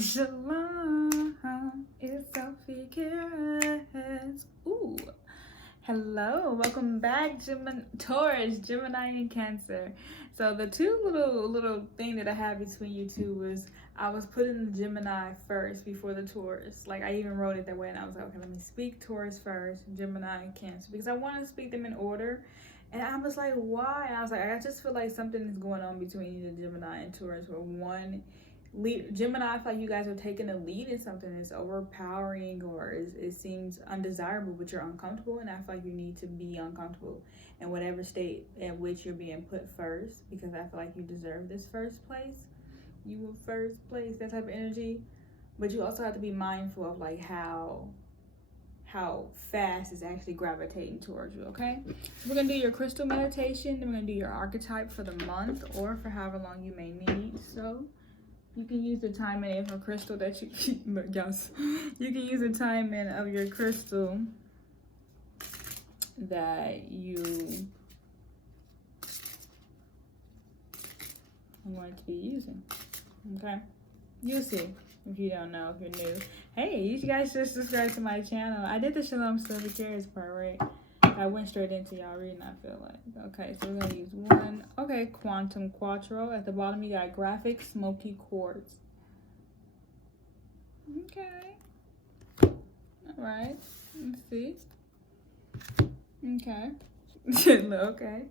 Shalom, it's Selfie Carats. Ooh, hello, welcome back, Taurus, Gemini, and Cancer. So the two little thing that I had between you two was I was putting the Gemini first before the Taurus. Like I even wrote it that way, and I was like, okay, let me speak Taurus first, Gemini, and Cancer, because I want to speak them in order. And I was like, why? And I was like, I just feel like something is going on between the Gemini and Taurus, where one Gemini, I feel like you guys are taking a lead in something that's overpowering or it seems undesirable, but you're uncomfortable, and I feel like you need to be uncomfortable in whatever state at which you're being put first, because I feel like you deserve this first place. You will first place, that type of energy. But you also have to be mindful of like how fast it's actually gravitating towards you, okay? So we're gonna do your crystal meditation, then we're gonna do your archetype for the month or for however long you may need. So you can use the timing of a crystal that you keep, yes. You can use the timing of your crystal that you are going to be using. Okay? You'll see if you don't know, if you're new. Hey, you guys just subscribe to my channel. I did the Shalom Selfie Carats part, right? I went straight into y'all reading, I feel like. Okay, so we're gonna use one. Okay, Quantum Quattro. At the bottom, you got graphic smoky quartz. Okay. All right. Let's see. Okay. Okay.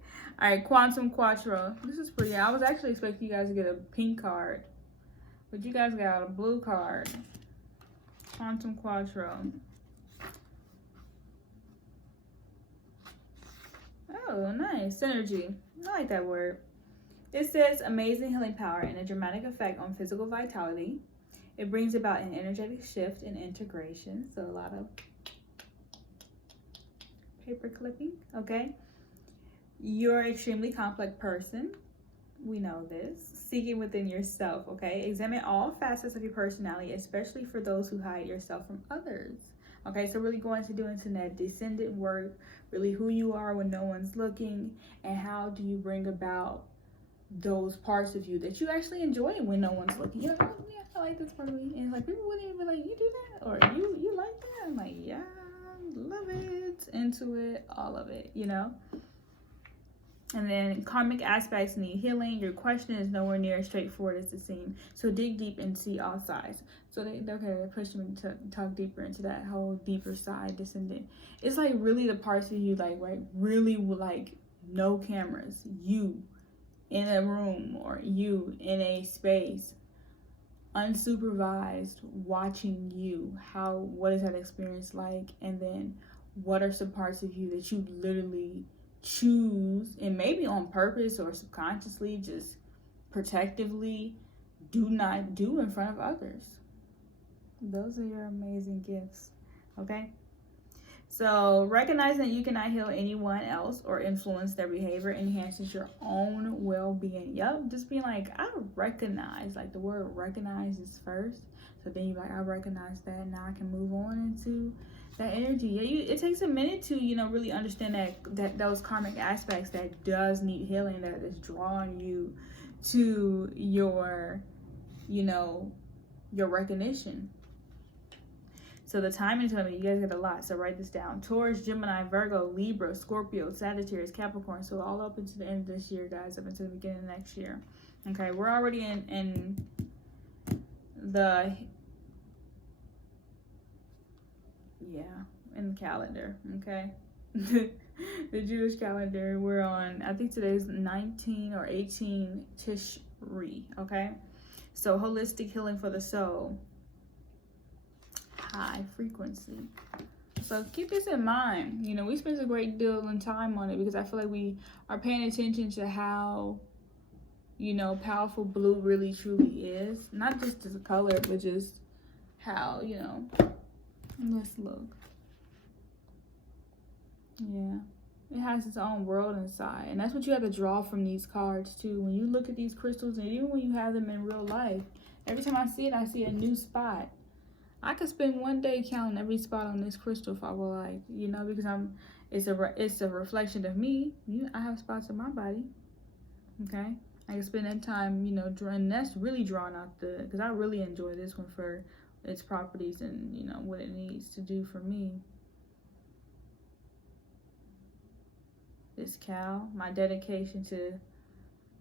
All right, Quantum Quattro. This is pretty. I was actually expecting you guys to get a pink card, but you guys got a blue card. Quantum Quattro. Oh, nice. Synergy. I like that word. It says amazing healing power and a dramatic effect on physical vitality. It brings about an energetic shift and integration. So a lot of paper clipping, okay? You're an extremely complex person. We know this. Seeking within yourself, okay? Examine all facets of your personality, especially for those who hide yourself from others. Okay, so really going to do into that descendant work, really who you are when no one's looking, and how do you bring about those parts of you that you actually enjoy when no one's looking. You're like, oh yeah, I like this part of me. And like people wouldn't even be like, you do that? Or you like that? I'm like, yeah, love it, into it, all of it, you know? And then karmic aspects need healing. Your question is nowhere near as straightforward as it seems. So dig deep and see all sides. So they're pushing me to talk deeper into that whole deeper side descendant. It's like really the parts of you like, right, really like no cameras. You in a room or you in a space, unsupervised, watching you. What is that experience like? And then what are some parts of you that you literally choose, and maybe on purpose or subconsciously, just protectively do not do in front of others. Those are your amazing gifts, okay? So recognizing that you cannot heal anyone else or influence their behavior enhances your own well-being. Yep, just being like, I recognize, like the word recognize is first. So then you're like, I recognize that, now I can move on into that energy. Yeah, it takes a minute to, really understand that those karmic aspects that does need healing, that is drawing you to your recognition. So the timing telling me you guys get a lot. So write this down. Taurus, Gemini, Virgo, Libra, Scorpio, Sagittarius, Capricorn. So all up into the end of this year, guys, up into the beginning of next year. Okay, we're already in the calendar, okay? The Jewish calendar, we're on, I think today's 19 or 18 Tishri, okay? So holistic healing for the soul, high frequency. So keep this in mind. We spend a great deal of time on it because I feel like we are paying attention to how powerful blue really truly is, not just as a color, but just how, let's look. Yeah, it has its own world inside, and that's what you have to draw from these cards too. When you look at these crystals, and even when you have them in real life, every time I see it, I see a new spot. I could spend one day counting every spot on this crystal if I were like, because it's a reflection of me. I have spots in my body. Okay, I can spend that time, you know, drawing. That's really drawing out because I really enjoy this one for its properties and, you know, what it needs to do for me. This cow, my dedication to,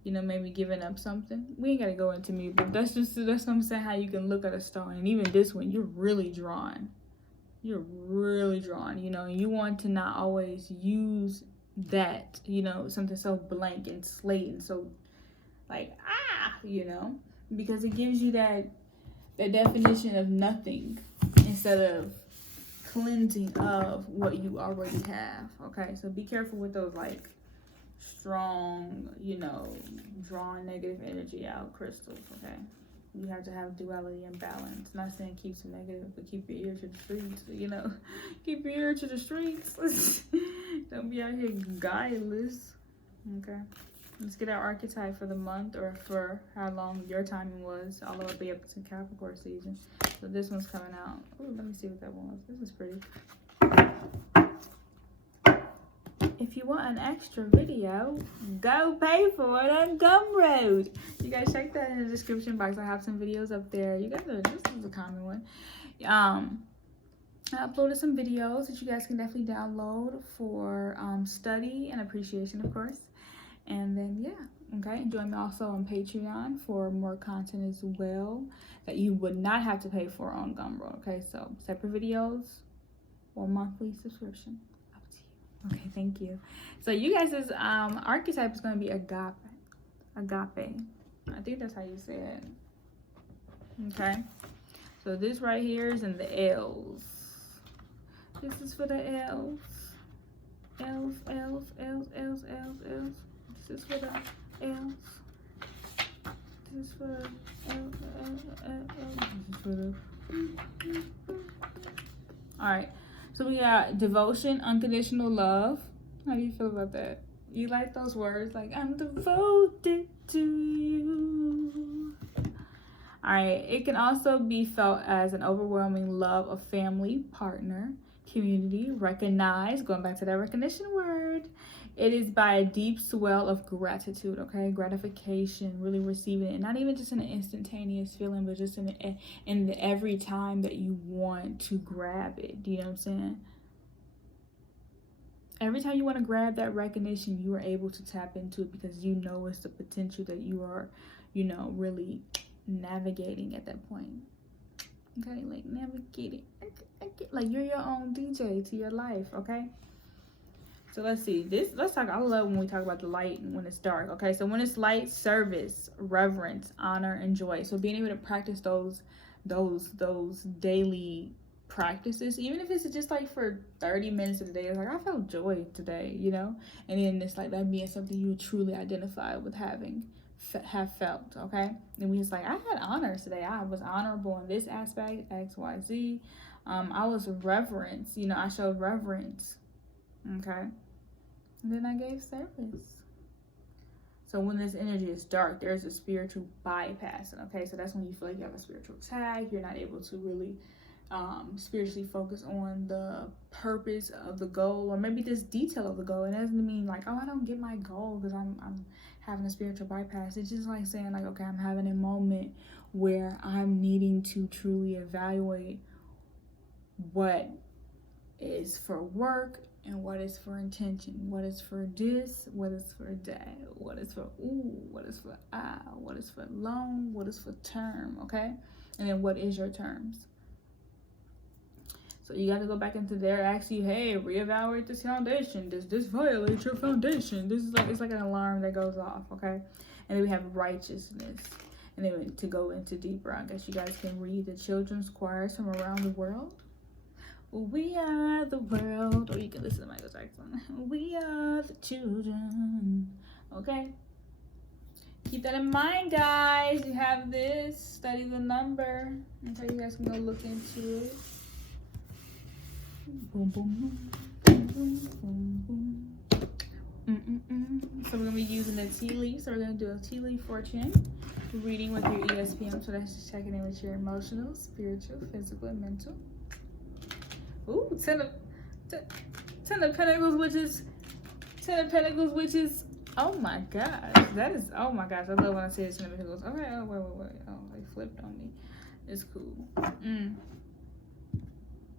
you know, maybe giving up something. We ain't gotta go into me, but that's what I'm saying, how you can look at a star. And even this one, you're really drawing. You're really drawing, you know, and you want to not always use that, you know, something so blank and slate and so like, you know, because it gives you that definition of nothing instead of cleansing of what you already have. Okay, so be careful with those like strong, you know, drawing negative energy out crystals. Okay, you have to have duality and balance. Not saying keep some negative, but keep your ear to the streets, you know. Keep your ear to the streets. Don't be out here guileless. Okay, let's get our archetype for the month, or for how long your timing was, all the way up to Capricorn season. So this one's coming out. Ooh, let me see what that one was. This is pretty. If you want an extra video, go pay for it on Gumroad. You guys check that in the description box. I have some videos up there. You guys this is a common one. I uploaded some videos that you guys can definitely download for study and appreciation, of course. And then, yeah, okay, join me also on Patreon for more content as well that you would not have to pay for on Gumroad. Okay, so separate videos or monthly subscription. Up to you. Okay, thank you. So you guys' archetype is going to be agape. Agape. I think that's how you say it. Okay, so this right here is in the L's. This is for the L's. L's, L's, L's, L's, L's, L's. This is for the L's. This is for the L's, This is for the... Alright, so we got devotion, unconditional love. How do you feel about that? You like those words? Like, I'm devoted to you. Alright, it can also be felt as an overwhelming love of family, partner, community, recognize, going back to that recognition word. It is by a deep swell of gratitude, okay? Gratification, really receiving it. Not even just in an instantaneous feeling, but just in the every time that you want to grab it. Do you know what I'm saying? Every time you want to grab that recognition, you are able to tap into it because you know it's the potential that you are, you know, really navigating at that point. Okay, like navigating. Like you're your own DJ to your life, okay? So let's see. Let's talk. I love when we talk about the light and when it's dark. Okay, so when it's light, service, reverence, honor, and joy. So being able to practice those daily practices, even if it's just like for 30 minutes of the day, it's like I felt joy today, you know. And then it's like that being something you truly identify with have felt. Okay, and we just like, I had honors today. I was honorable in this aspect, XYZ. I was reverence, you know, I showed reverence. Okay, and then I gave service. So when this energy is dark, there's a spiritual bypassing. Okay, so that's when you feel like you have a spiritual tag. You're not able to really spiritually focus on the purpose of the goal, or maybe this detail of the goal. It doesn't mean like, oh, I don't get my goal because I'm having a spiritual bypass. It's just like saying like, okay, I'm having a moment where I'm needing to truly evaluate what is for work and what is for intention, what is for this, what is for that, what is for what is for what is for long, what is for term, okay? And then what is your terms? So you got to go back into there, ask you, hey, reevaluate this foundation. Does this violate your foundation? This is like, it's like an alarm that goes off, okay? And then we have righteousness. And then to go into deeper, I guess you guys can read the children's choirs from around the world. We are the world, or you can listen to Michael Jackson. We are the children, okay? Keep that in mind, guys. You have this, study the number. Okay, you guys can go look into it. Boom, boom, boom, boom, boom, boom. So we're gonna be using the tea leaf. So we're gonna do a tea leaf fortune reading with your ESPM. So that's just checking in with your emotional, spiritual, physical, and mental. Ooh, ten of Pentacles, which is Oh my gosh, that is, oh my gosh, I love when I say this and everything goes, okay, oh, wait, oh, they flipped on me. It's cool.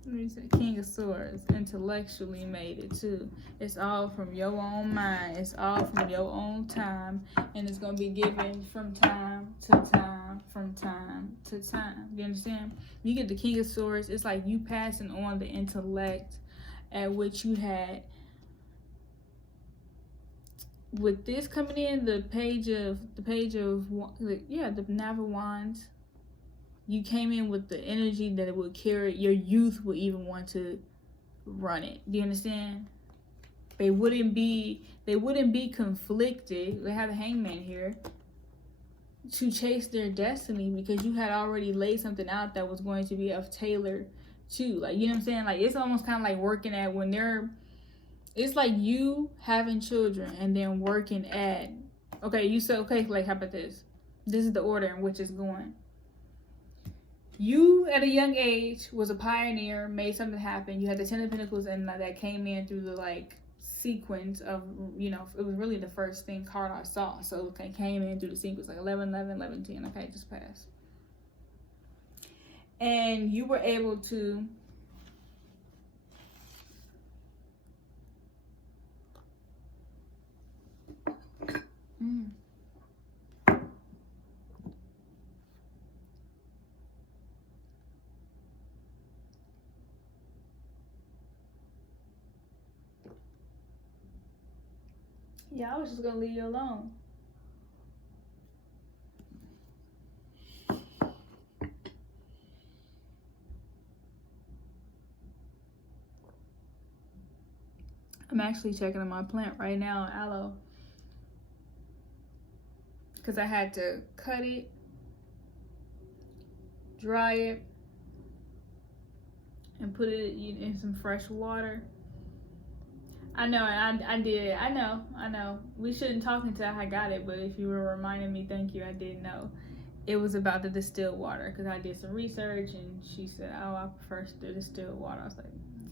Let me say, King of Swords, intellectually made it too. It's all from your own mind. It's all from your own time. And it's going to be given from time to time, from time to time. You understand? You get the King of Swords, it's like you passing on the intellect at which you had. With this coming in, the Knight of Wands, you came in with the energy that it would carry. Your youth would even want to run it. Do you understand? They wouldn't be conflicted. They have a hangman here to chase their destiny because you had already laid something out that was going to be of tailored to. Like, you know what I'm saying? Like, it's almost kind of like working at when they're, it's like you having children and then working at, okay, you said, okay, like, how about this? This is the order in which it's going. You, at a young age, was a pioneer, made something happen. You had the Ten of Pentacles, and that came in through the, like, sequence of, you know, it was really the first thing card I saw. So it came in through the sequence, like 11, 11, 11, 10. Okay, just pass. And you were able to yeah, I was just gonna leave you alone. I'm actually checking on my plant right now, aloe, because I had to cut it, dry it, and put it in some fresh water. I know, I did. I know. We shouldn't talk until I got it, but if you were reminding me, thank you, I did know. It was about the distilled water, because I did some research, and she said, oh, I prefer the distilled water. I was like,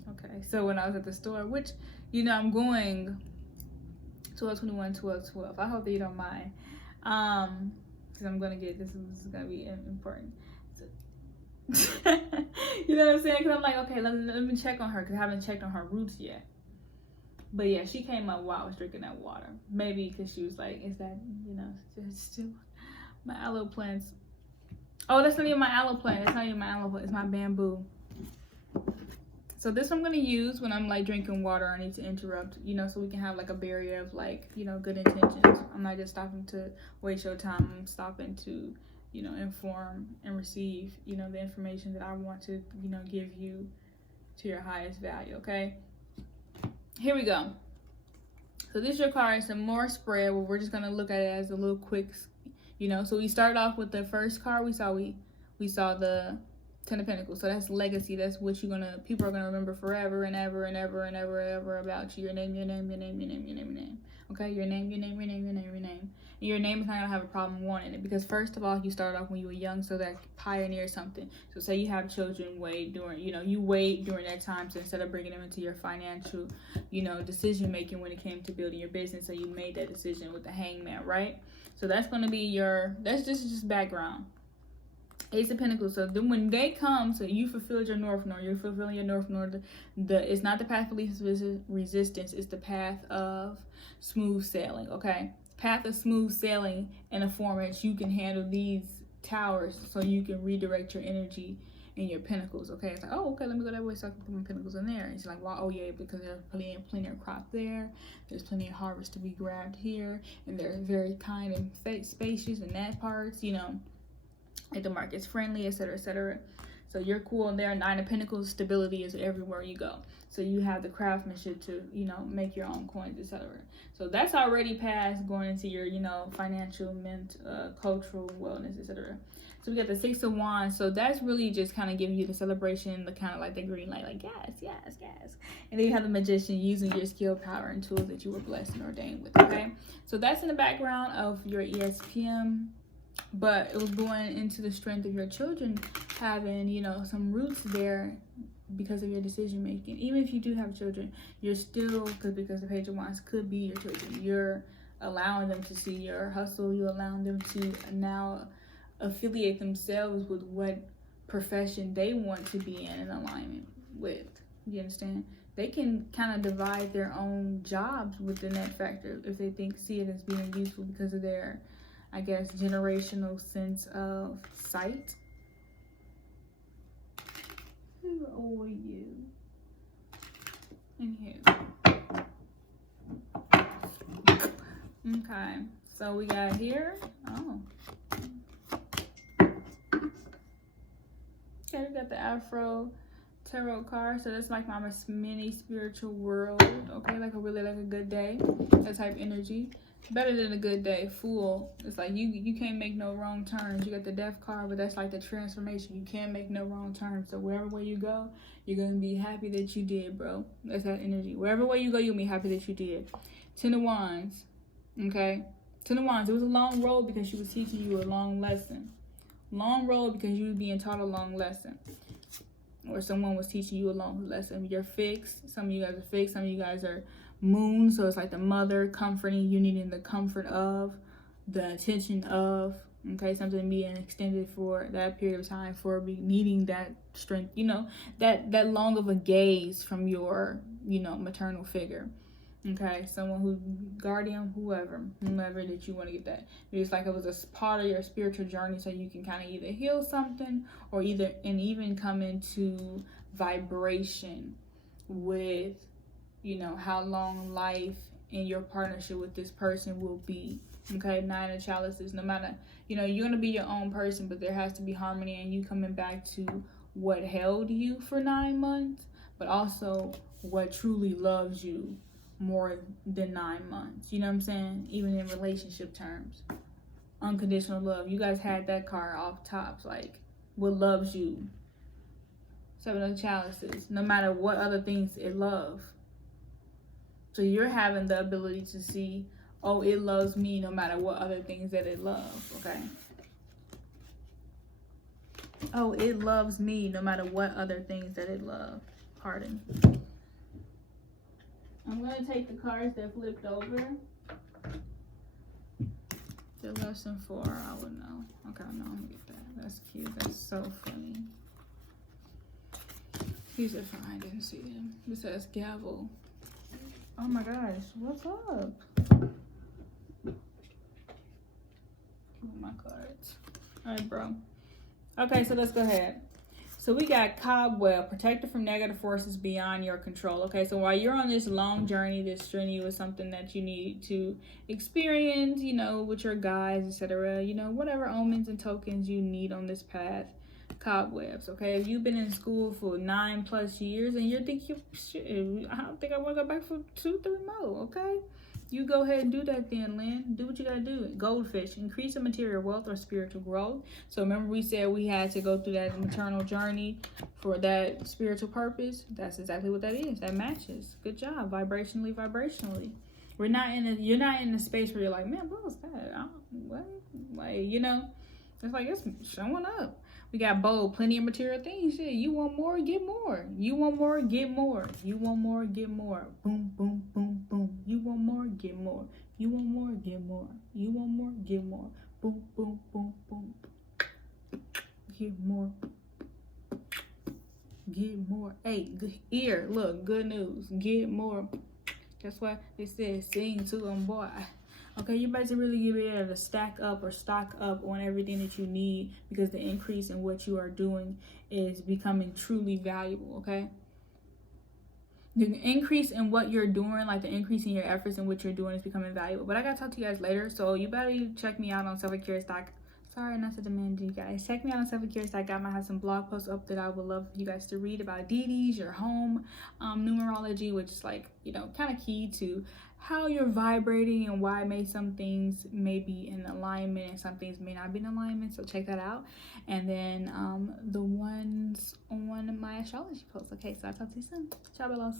okay. So when I was at the store, which, you know, I'm going 12/21, 12/12. I hope that you don't mind. Because I'm going to get, this is going to be important. So, you know what I'm saying? Because I'm like, okay, let me check on her, because I haven't checked on her roots yet. But yeah, she came up while I was drinking that water. Maybe because she was like, is that, you know, still my aloe plants. Oh, that's not even my aloe plant. It's not even my aloe plant. It's my bamboo. So this I'm going to use when I'm like drinking water. I need to interrupt, you know, so we can have like a barrier of like, you know, good intentions. I'm not just stopping to waste your time. I'm stopping to, you know, inform and receive, you know, the information that I want to, you know, give you to your highest value, okay? Here we go. So this is your card. Some more spread. Well, we're just gonna look at it as a little quick, you know. So we started off with the first card. We saw the Ten of Pentacles. So that's legacy. That's what people are gonna remember forever and ever and ever and ever about you. Your name, your name, your name, your name, your name, your name. Okay, your name, your name, your name, your name, your name. And your name is not gonna have a problem wanting it because first of all, you started off when you were young, so that pioneers something. So say you have children, wait during, you know, you wait during that time. So instead of bringing them into your financial, you know, decision making when it came to building your business, so you made that decision with the hangman, right? So that's gonna be your, that's just background. Ace of Pentacles. So then when they come, so you fulfilled your North Node. You're fulfilling your North Node. It's not the path of least resistance. It's the path of smooth sailing, okay? Path of smooth sailing in a format you can handle these towers so you can redirect your energy in your pentacles, okay? It's like, oh, okay, let me go that way so I can put my pentacles in there. It's like, wow, oh yeah, because there's plenty of crop there. There's plenty of harvest to be grabbed here. And they're very kind and spacious in that parts, you know. Like the market's friendly, etc., etc. So you're cool in there. Nine of Pentacles, stability is everywhere you go. So you have the craftsmanship to, you know, make your own coins, etc. So that's already past going into your, you know, financial, cultural wellness, etc. So we got the Six of Wands. So that's really just kind of giving you the celebration, the kind of like the green light, like yes, yes, yes. And then you have the Magician using your skill, power, and tools that you were blessed and ordained with, okay? So that's in the background of your ESPM. But it was going into the strength of your children having, you know, some roots there because of your decision making. Even if you do have children, you're still, because the Page of Wands could be your children. You're allowing them to see your hustle. You're allowing them to now affiliate themselves with what profession they want to be in alignment with. You understand? They can kind of divide their own jobs within that factor if they see it as being useful because of their, I guess, generational sense of sight. Who are you? In here. Okay, so we got here. Oh. Okay, we got the Afro Tarot card. So that's like my mini spiritual world. Okay, like a good day. That type of energy. Better than a good day. Fool. It's like you can't make no wrong turns. You got the Death card, but that's like the transformation. You can't make no wrong turns. So wherever way you go, you're gonna be happy that you did, bro. That's that energy. Wherever way you go, you'll be happy that you did. 10 of Wands. Okay. 10 of Wands. It was a long road because she was teaching you a long lesson. Long road because you were being taught a long lesson. Or someone was teaching you a long lesson. You're fixed. Some of you guys are fixed. Some of you guys are moon. So it's like the mother comforting you, needing the comfort of, the attention of. Okay, something being extended for that period of time, for needing that strength, you know, that long of a gaze from your, you know, maternal figure. Okay, someone who, guardian, whoever that you want to get that. It's like it was a part of your spiritual journey, so you can kind of either heal something or even come into vibration with, you know, how long life in your partnership with this person will be. Okay, 9 of Chalices. No matter, you know, you're going to be your own person, but there has to be harmony and you coming back to what held you for 9 months, but also what truly loves you more than 9 months. You know what I'm saying? Even in relationship terms. Unconditional love. You guys had that card off tops. Like, what loves you? 7 of Chalices. No matter what other things it loves. So you're having the ability to see, oh, it loves me no matter what other things that it loves. Okay? Oh, it loves me no matter what other things that it loves. Pardon. I'm going to take the cards that flipped over. The lesson 4, I would know. Okay, no, I'm going to get that. That's cute. That's so funny. These are fine. I didn't see them. This says gavel. Oh my gosh. What's up? Oh, my cards. All right, bro. Okay, so let's go ahead. So we got cobweb, protected from negative forces beyond your control. Okay, so while you're on this long journey, this journey was something that you need to experience, you know, with your guides, etc. You know, whatever omens and tokens you need on this path. Cobwebs. Okay, if you've been in school for 9+ years and you're thinking, shit, I don't think I want to go back for 2-3 more. Okay, you go ahead and do that then, Lynn. Do what you gotta do. Goldfish, increase in material wealth or spiritual growth. So remember we said we had to go through that maternal journey for that spiritual purpose. That's exactly what that is. That matches. Good job. Vibrationally. You're not in the space where you're like, man, what was that? What? Like, you know, it's like it's showing up. We got bold, plenty of material things. Shit, you want more, get more. You want more, get more. You want more, get more. Boom, boom, boom, boom. You want more, get more. You want more, get more. You want more, get more. Boom, boom, boom, boom. Get more. Get more. Hey, good ear. Look, good news. Get more. That's why they said sing to them, boy. Okay, you better really be able to stack up or stock up on everything that you need, because the increase in what you are doing is becoming truly valuable, okay? The increase in what you're doing, like the increase in your efforts and what you're doing, is becoming valuable. But I gotta talk to you guys later, so you better check me out on Selfie. Sorry, not to demand you guys. Check me out on Selfie.com. I have some blog posts up that I would love for you guys to read about deities, your home, numerology, which is like, you know, kind of key to how you're vibrating and why some things may be in alignment and some things may not be in alignment. So check that out. And then the ones on my astrology post. Okay, so I'll talk to you soon. Ciao, bellos.